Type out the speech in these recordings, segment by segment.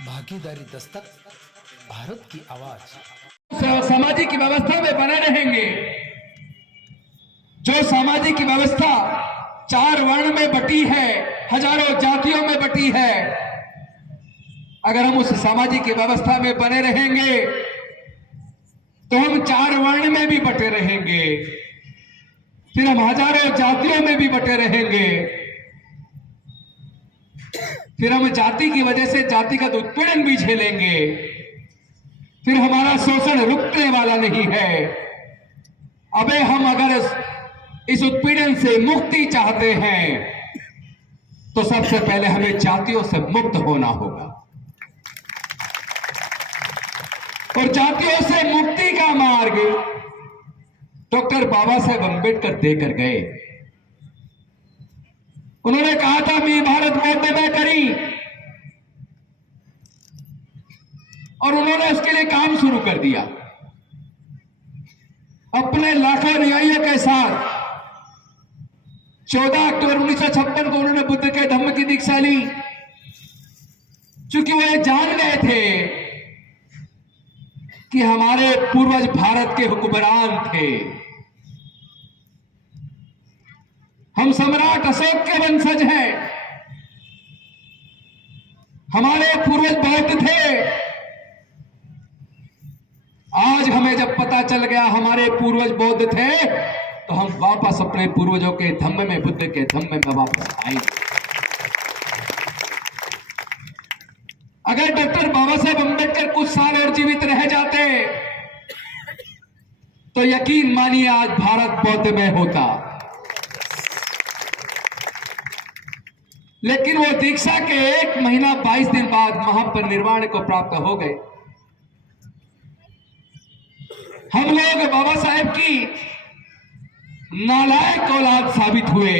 भागीदारी दस्तक, भारत की आवाज। सामाजिक व्यवस्था में बने रहेंगे। जो सामाजिक व्यवस्था 4 वर्ण में बटी है, हजारों जातियों में बटी है, अगर हम उस सामाजिक व्यवस्था में बने रहेंगे तो हम 4 वर्ण में भी बटे रहेंगे, फिर हम हजारों जातियों में भी बटे रहेंगे, फिर हम जाति की वजह से जातिगत उत्पीड़न भी झेलेंगे, फिर हमारा शोषण रुकने वाला नहीं है। अबे हम अगर इस उत्पीड़न से मुक्ति चाहते हैं तो सबसे पहले हमें जातियों से मुक्त होना होगा, और जातियों से मुक्ति का मार्ग डॉक्टर बाबा साहेब अंबेडकर देकर गए। उन्होंने कहा था मैं भारत बौद्ध में करी, और उन्होंने उसके लिए काम शुरू कर दिया। अपने लाखों अनुयायियों के साथ 14 अक्टूबर 1956 को उन्होंने बुद्ध के धम्म की दीक्षा ली, क्योंकि वो ये जान गए थे कि हमारे पूर्वज भारत के हुक्मरान थे। हम सम्राट अशोक के वंशज हैं, हमारे पूर्वज बौद्ध थे। आज हमें जब पता चल गया हमारे पूर्वज बौद्ध थे, तो हम वापस अपने पूर्वजों के धम्म में, बुद्ध के धम्म में वापस आएंगे। अगर डॉक्टर बाबा साहेब अंबेडकर कुछ साल और जीवित रह जाते तो यकीन मानिए आज भारत बौद्ध में होता। लेकिन वो दीक्षा के 1 महीना 22 दिन बाद महापरिनिर्वाण को प्राप्त हो गए। हम लोग बाबा साहेब की नालायक औलाद साबित हुए,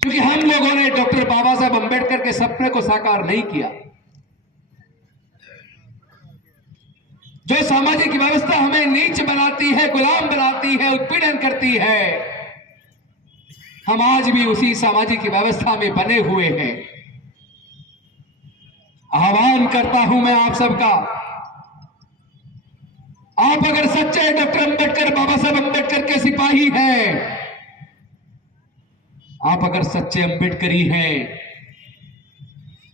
क्योंकि हम लोगों ने डॉक्टर बाबा साहेब अंबेडकर के सपने को साकार नहीं किया। जो सामाजिक व्यवस्था हमें नीच बनाती है, गुलाम बनाती है, उत्पीड़न करती है, हम आज भी उसी सामाजिक व्यवस्था में बने हुए हैं। आह्वान करता हूं मैं आप सबका, आप अगर सच्चे डॉक्टर अंबेडकर, बाबा साहेब अंबेडकर के सिपाही हैं, आप अगर सच्चे अंबेडकरी हैं,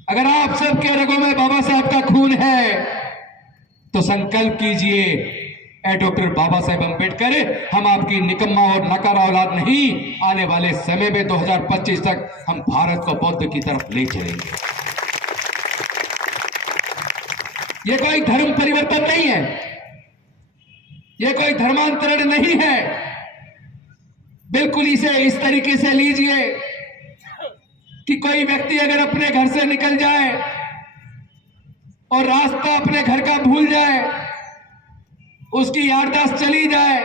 अगर आप सबके रगों में बाबा साहब का खून है, तो संकल्प कीजिए, ए डॉक्टर बाबा साहेब अंबेडकर, हम आपकी निकम्मा और नकारा औलाद नहीं, आने वाले समय में 2025 तक हम भारत को बौद्ध की तरफ ले चलेंगे। यह कोई धर्म परिवर्तन नहीं है, यह कोई धर्मांतरण नहीं है। बिल्कुल इसे इस तरीके से लीजिए कि कोई व्यक्ति अगर अपने घर से निकल जाए और रास्ता अपने घर का भूल जाए, उसकी याददाश्त चली जाए,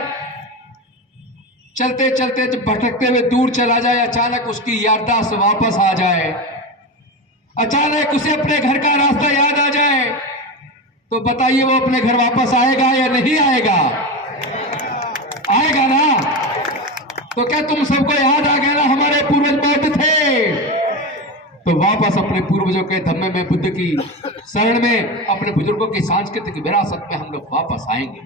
चलते चलते जब भटकते हुए दूर चला जाए, अचानक उसकी याददाश्त वापस आ जाए, अचानक उसे अपने घर का रास्ता याद आ जाए, तो बताइए वो अपने घर वापस आएगा या नहीं आएगा? आएगा ना? तो क्या तुम सबको याद आ गया ना हमारे पूर्वज बौद्ध थे? तो वापस अपने पूर्वजों के धम्म में, बुद्ध की शरण में, अपने बुजुर्गों की सांस्कृतिक विरासत में हम लोग वापस आएंगे।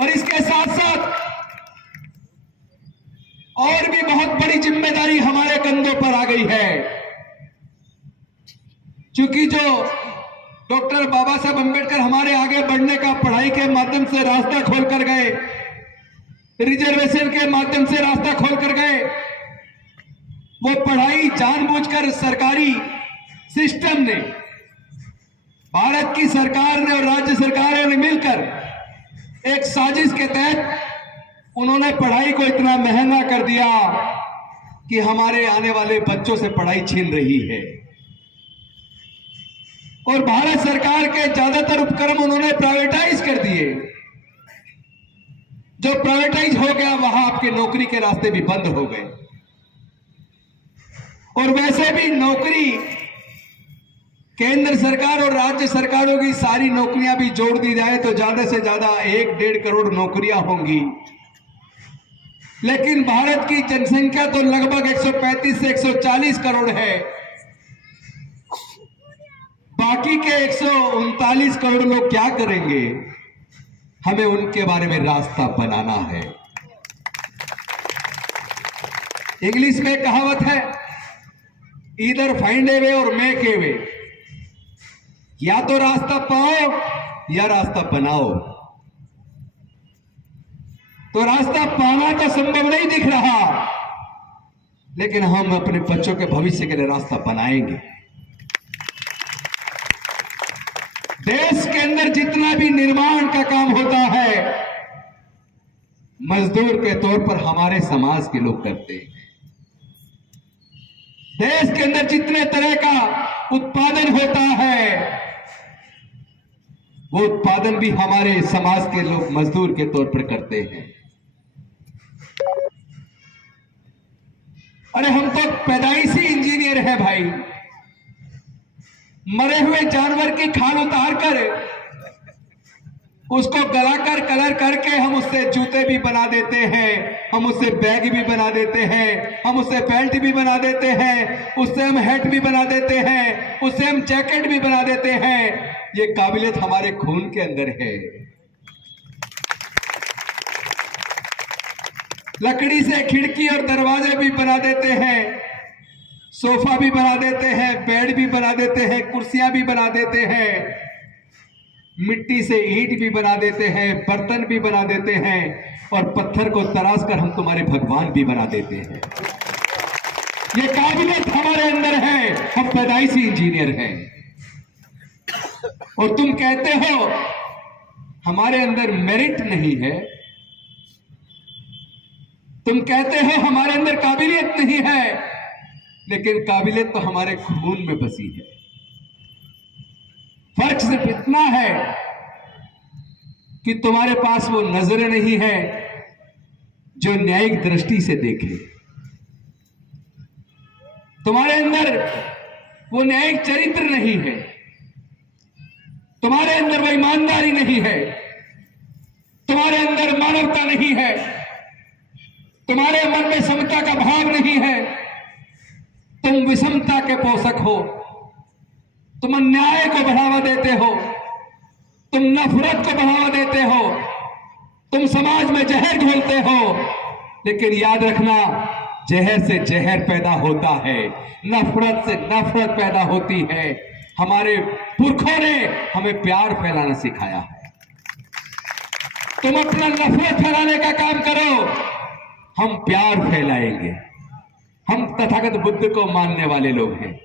और इसके साथ साथ और भी बहुत बड़ी जिम्मेदारी हमारे कंधों पर आ गई है, क्योंकि जो डॉक्टर बाबा साहेब अंबेडकर हमारे आगे बढ़ने का पढ़ाई के माध्यम से रास्ता खोल कर गए, रिजर्वेशन के माध्यम से रास्ता खोल कर गए, वो पढ़ाई जानबूझकर सरकारी सिस्टम ने, भारत की सरकार ने और राज्य सरकारों ने मिलकर एक साजिश के तहत उन्होंने पढ़ाई को इतना महंगा कर दिया कि हमारे आने वाले बच्चों से पढ़ाई छीन रही है। और भारत सरकार के ज्यादातर उपक्रम उन्होंने प्राइवेटाइज कर दिए। जो प्राइवेटाइज हो गया वहां आपके नौकरी के रास्ते भी बंद हो गए। और वैसे भी नौकरी केंद्र सरकार और राज्य सरकारों की सारी नौकरियां भी जोड़ दी जाए तो ज्यादा से ज्यादा 1-1.5 करोड़ नौकरियां होंगी। लेकिन भारत की जनसंख्या तो लगभग 135 से 140 करोड़ है। बाकी के 139 करोड़ लोग क्या करेंगे? हमें उनके बारे में रास्ता बनाना है। इंग्लिश में कहावत है, इधर फाइंड ए वे और मेक ए वे। या तो रास्ता पाओ या रास्ता बनाओ। तो रास्ता पाना तो संभव नहीं दिख रहा, लेकिन हम अपने बच्चों के भविष्य के लिए रास्ता बनाएंगे। देश के अंदर जितना भी निर्माण का काम होता है, मजदूर के तौर पर हमारे समाज के लोग करते हैं। देश के अंदर जितने तरह का उत्पादन होता है, वो उत्पादन भी हमारे समाज के लोग मजदूर के तौर पर करते हैं। अरे हम तो पैदाइशी इंजीनियर है भाई। मरे हुए जानवर की खाल उतार कर उसको गलाकर कलर करके हम उससे जूते भी बना देते हैं, हम उससे बैग भी बना देते हैं, हम उससे बेल्ट भी बना देते हैं, उससे हम हैट भी बना देते हैं, उससे हम जैकेट भी बना देते हैं। ये काबिलियत हमारे खून के अंदर है। लकड़ी से खिड़की और दरवाजे भी बना देते हैं, सोफा भी बना देते हैं, बेड भी बना देते हैं, कुर्सियां भी बना देते हैं, मिट्टी से ईंट भी बना देते हैं, बर्तन भी बना देते हैं, और पत्थर को तराश कर हम तुम्हारे भगवान भी बना देते हैं। ये काबिलियत हमारे अंदर है, हम पैदाइशी इंजीनियर हैं। और तुम कहते हो हमारे अंदर मेरिट नहीं है, तुम कहते हो हमारे अंदर काबिलियत नहीं है, लेकिन काबिलियत तो हमारे खून में बसी है। फर्क सिर्फ इतना है कि तुम्हारे पास वो नजरें नहीं है जो न्यायिक दृष्टि से देखे, तुम्हारे अंदर वो न्यायिक चरित्र नहीं है, तुम्हारे अंदर वो ईमानदारी नहीं है, तुम्हारे अंदर मानवता नहीं है, तुम्हारे मन में समता का भाव नहीं है, तुम विषमता के पोषक हो, तुम अन्याय को बढ़ावा देते हो, तुम नफरत को बढ़ावा देते हो, तुम समाज में जहर घोलते हो। लेकिन याद रखना, जहर से जहर पैदा होता है, नफरत से नफरत पैदा होती है। हमारे पुरखों ने हमें प्यार फैलाना सिखाया है। तुम अपना नफरत फैलाने का काम करो, हम प्यार फैलाएंगे। हम तथागत बुद्ध को मानने वाले लोग हैं,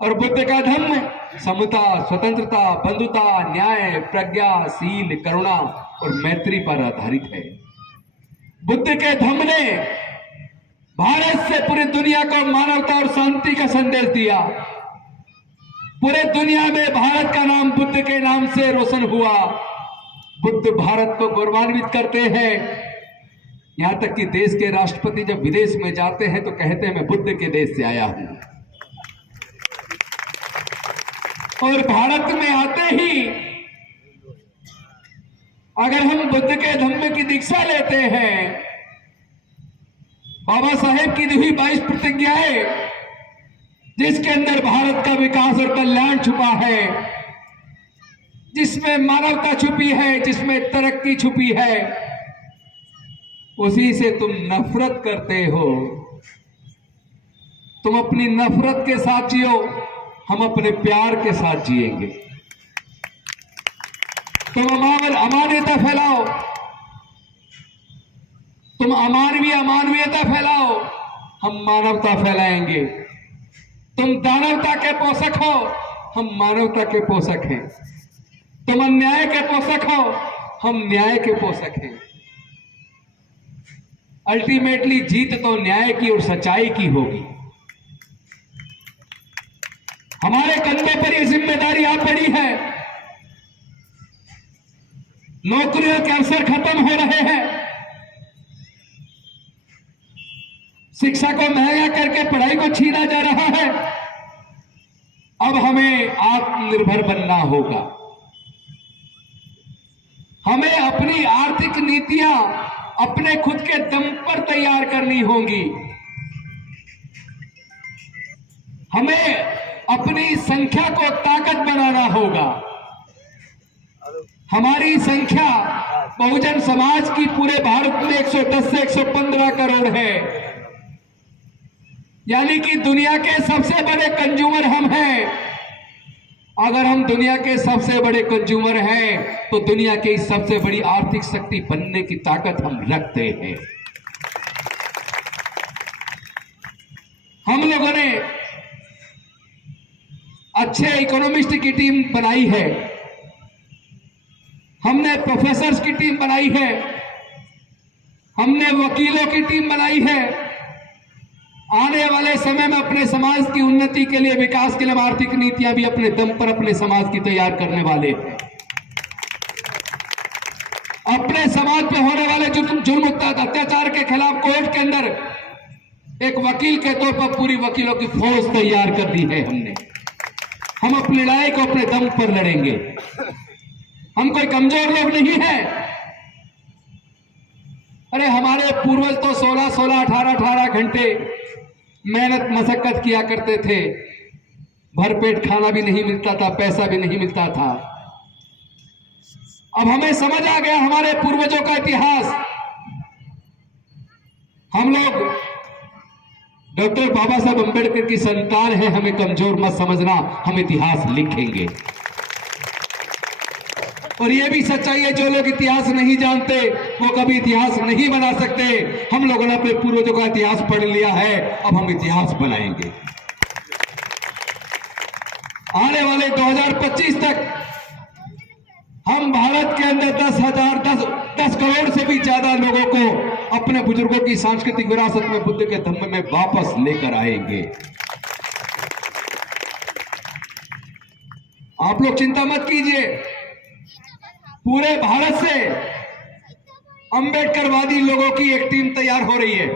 और बुद्ध का धर्म समता, स्वतंत्रता, बंधुता, न्याय, प्रज्ञा, शील, करुणा और मैत्री पर आधारित है। बुद्ध के धर्म ने भारत से पूरी दुनिया को मानवता और शांति का संदेश दिया। पूरे दुनिया में भारत का नाम बुद्ध के नाम से रोशन हुआ। बुद्ध भारत को गौरवान्वित करते हैं। यहां तक कि देश के राष्ट्रपति जब विदेश में जाते हैं तो कहते हैं मैं बुद्ध के देश से आया हूं। और भारत में आते ही अगर हम बुद्ध के धम्म की दीक्षा लेते हैं, बाबा साहेब की दी हुई 22 प्रतिज्ञाएं, जिसके अंदर भारत का विकास और कल्याण छुपा है, जिसमें मानवता छुपी है, जिसमें तरक्की छुपी है, उसी से तुम नफरत करते हो। तुम अपनी नफरत के साथ जियो, हम अपने प्यार के साथ जिएंगे। तुम अमानवीयता फैलाओ, तुम अमानवीयता फैलाओ, हम मानवता फैलाएंगे। तुम दानवता के पोषक हो, हम मानवता के पोषक हैं। तुम अन्याय के पोषक हो, हम न्याय के पोषक हैं। अल्टीमेटली जीत तो न्याय की और सच्चाई की होगी। हमारे कंधों पर यह जिम्मेदारी आ पड़ी है। नौकरियों के अवसर खत्म हो रहे हैं, शिक्षा को महंगा करके पढ़ाई को छीना जा रहा है। अब हमें आत्मनिर्भर बनना होगा। हमें अपनी आर्थिक नीतियां अपने खुद के दम पर तैयार करनी होंगी। हमें अपनी संख्या को ताकत बनाना होगा। हमारी संख्या बहुजन समाज की पूरे भारत में 110 से 115 करोड़ है, यानी कि दुनिया के सबसे बड़े कंज्यूमर हम हैं। अगर हम दुनिया के सबसे बड़े कंज्यूमर हैं तो दुनिया की सबसे बड़ी आर्थिक शक्ति बनने की ताकत हम रखते हैं। हम लोगों ने अच्छे इकोनॉमिस्ट की टीम बनाई है, हमने प्रोफेसर्स की टीम बनाई है, हमने वकीलों की टीम बनाई है। आने वाले समय में अपने समाज की उन्नति के लिए, विकास के लिए हम आर्थिक नीतियां भी अपने दम पर अपने समाज की तैयार करने वाले हैं। अपने समाज पे होने वाले जुर्म अत्याचार के खिलाफ कोर्ट के अंदर एक वकील के तौर पर पूरी वकीलों की फौज तैयार कर दी है हमने। हम अपनी लड़ाई को अपने दम पर लड़ेंगे। हम कोई कमजोर लोग नहीं है। अरे हमारे पूर्वज तो 16-16, 18-18 घंटे मेहनत मशक्कत किया करते थे। भरपेट खाना भी नहीं मिलता था, पैसा भी नहीं मिलता था। अब हमें समझ आ गया हमारे पूर्वजों का इतिहास। हम लोग डॉक्टर बाबा साहब अंबेडकर की संतान हैं, हमें कमजोर मत समझना, हम इतिहास लिखेंगे। और यह भी सच्चाई है, जो लोग इतिहास नहीं जानते वो कभी इतिहास नहीं बना सकते। हम लोगों ने अपने पूर्वजों का इतिहास पढ़ लिया है, अब हम इतिहास बनाएंगे। आने वाले 2025 तक हम भारत के अंदर 10 करोड़ से भी ज्यादा लोगों को अपने बुजुर्गों की सांस्कृतिक विरासत में, बुद्ध के धम्म में वापस लेकर आएंगे। आप लोग चिंता मत कीजिए, पूरे भारत से अंबेडकरवादी लोगों की एक टीम तैयार हो रही है।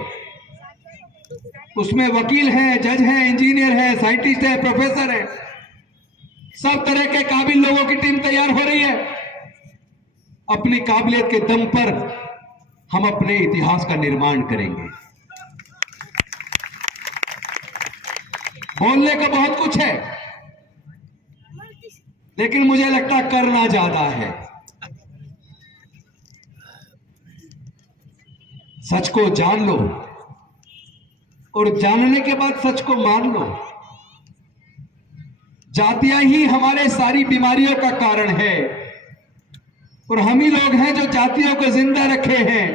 उसमें वकील हैं, जज हैं, इंजीनियर हैं, साइंटिस्ट हैं, प्रोफेसर हैं, सब तरह के काबिल लोगों की टीम तैयार हो रही है। अपनी काबिलियत के दम पर हम अपने इतिहास का निर्माण करेंगे। बोलने का बहुत कुछ है, लेकिन मुझे लगता करना ज्यादा है। सच को जान लो और जानने के बाद सच को मान लो। जातियां ही हमारे सारी बीमारियों का कारण है और हम ही लोग हैं जो जातियों को जिंदा रखे हैं।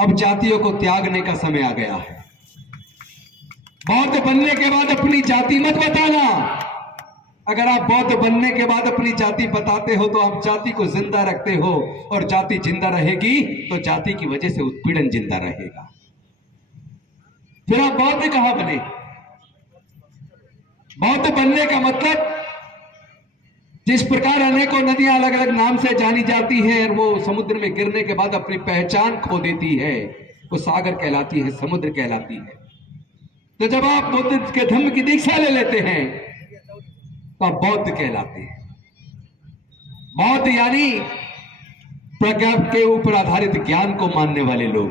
अब जातियों को त्यागने का समय आ गया है। बौद्ध बनने के बाद अपनी जाति मत बताना। अगर आप बौद्ध बनने के बाद अपनी जाति बताते हो तो आप जाति को जिंदा रखते हो, और जाति जिंदा रहेगी तो जाति की वजह से उत्पीड़न जिंदा रहेगा। फिर आप बौद्ध कहां बने? बौद्ध बनने का मतलब, जिस प्रकार अनेकों नदियां अलग अलग नाम से जानी जाती हैं और वो समुद्र में गिरने के बाद अपनी पहचान खो देती है, वो सागर कहलाती है, समुद्र कहलाती है। तो जब आप बुद्ध के धम्म की दीक्षा ले लेते हैं तो आप बौद्ध कहलाते हैं। बौद्ध यानी प्रज्ञा के ऊपर आधारित ज्ञान को मानने वाले लोग,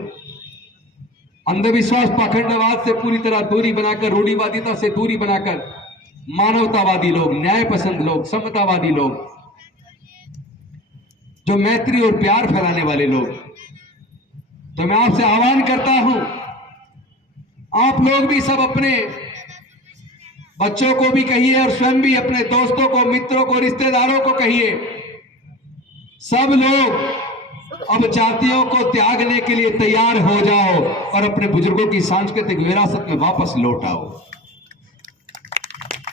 अंधविश्वास पाखंडवाद से पूरी तरह दूरी बनाकर, रूढ़िवादिता से दूरी बनाकर, मानवतावादी लोग, न्याय पसंद लोग, समतावादी लोग, जो मैत्री और प्यार फैलाने वाले लोग। तो मैं आपसे आह्वान करता हूं, आप लोग भी सब अपने बच्चों को भी कहिए और स्वयं भी अपने दोस्तों को, मित्रों को, रिश्तेदारों को कहिए, सब लोग अब जातियों को त्यागने के लिए तैयार हो जाओ और अपने बुजुर्गों की सांस्कृतिक विरासत में वापस लौट आओ।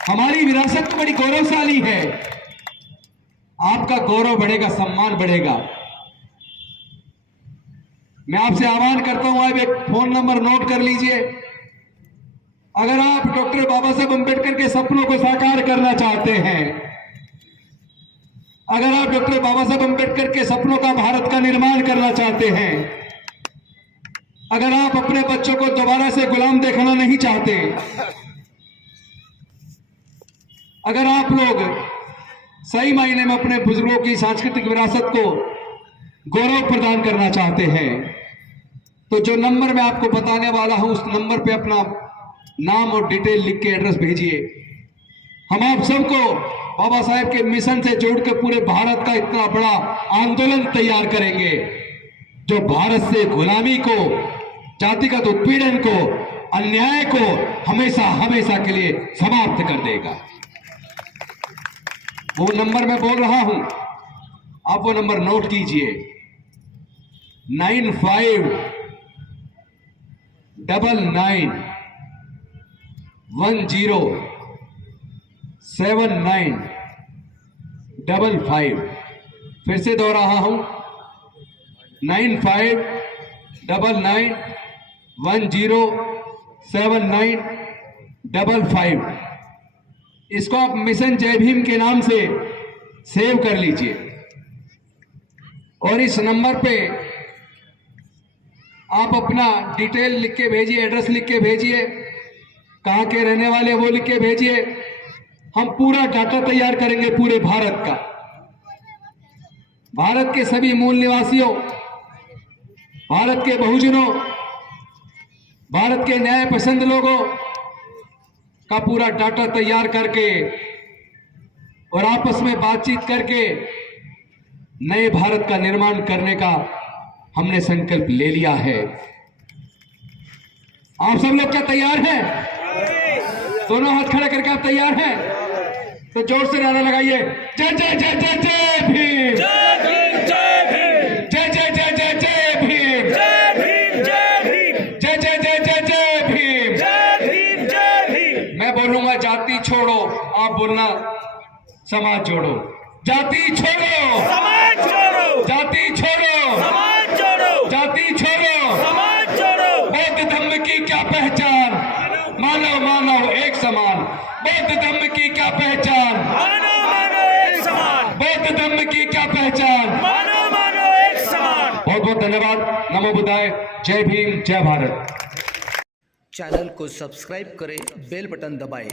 हमारी विरासत तो बड़ी गौरवशाली है। आपका गौरव बढ़ेगा, सम्मान बढ़ेगा। मैं आपसे आह्वान करता हूं, आप एक फोन नंबर नोट कर लीजिए। अगर आप डॉक्टर बाबा साहब अंबेडकर के सपनों को साकार करना चाहते हैं, अगर आप डॉक्टर बाबा साहब अंबेडकर के सपनों का भारत का निर्माण करना चाहते हैं, अगर आप अपने बच्चों को दोबारा से गुलाम देखना नहीं चाहते, अगर आप लोग सही मायने में अपने बुजुर्गों की सांस्कृतिक विरासत को गौरव प्रदान करना चाहते हैं, तो जो नंबर मैं आपको बताने वाला हूं उस नंबर पे अपना नाम और डिटेल लिख के एड्रेस भेजिए। हम आप सबको बाबा साहेब के मिशन से जोड़कर पूरे भारत का इतना बड़ा आंदोलन तैयार करेंगे जो भारत से गुलामी को, जातिगत उत्पीड़न को, अन्याय को हमेशा हमेशा के लिए समाप्त कर देगा। वो नंबर मैं बोल रहा हूं, आप वो नंबर नोट कीजिए, 9599107955। फिर से दोहरा रहा हूं, 9599107955। इसको आप मिशन जय भीम के नाम से सेव कर लीजिए और इस नंबर पे आप अपना डिटेल लिख के भेजिए, एड्रेस लिख के भेजिए, कहां के रहने वाले वो लिख के भेजिए। हम पूरा डाटा तैयार करेंगे पूरे भारत का, भारत के सभी मूल निवासियों, भारत के बहुजनों, भारत के न्याय पसंद लोगों का पूरा डाटा तैयार करके और आपस में बातचीत करके नए भारत का निर्माण करने का हमने संकल्प ले लिया है। आप सब लोग क्या तैयार हैं? दोनों हाथ खड़े करके आप तैयार हैं? तो जोर से नारा लगाइए, जय जय जय जय जय भीम, जय भीम, जय भीम, जय जय जय जय जय भीम, जय भीम, जय भीम, जय जय जय जय जय भीम, जय भीम, जय भीम। मैं बोलूंगा जाति छोड़ो, आप बोलना समाज जोड़ो। जाति छोड़ो, समाज जोड़ो, जाति छोड़ो, समाज जोड़ो, जाति छोड़ो, समाज जोड़ो। बौद्ध धर्म की क्या पहचान, मानव मानव एक समान। बौद्ध धर्म की क्या पहचान, मानो मानो एक समान, बौद्ध धर्म की क्या पहचान। मानो मानो एक समान। बहुत बहुत धन्यवाद। नमो बुद्धाय। जय भीम, जय भारत। चैनल को सब्सक्राइब करें, बेल बटन दबाएं।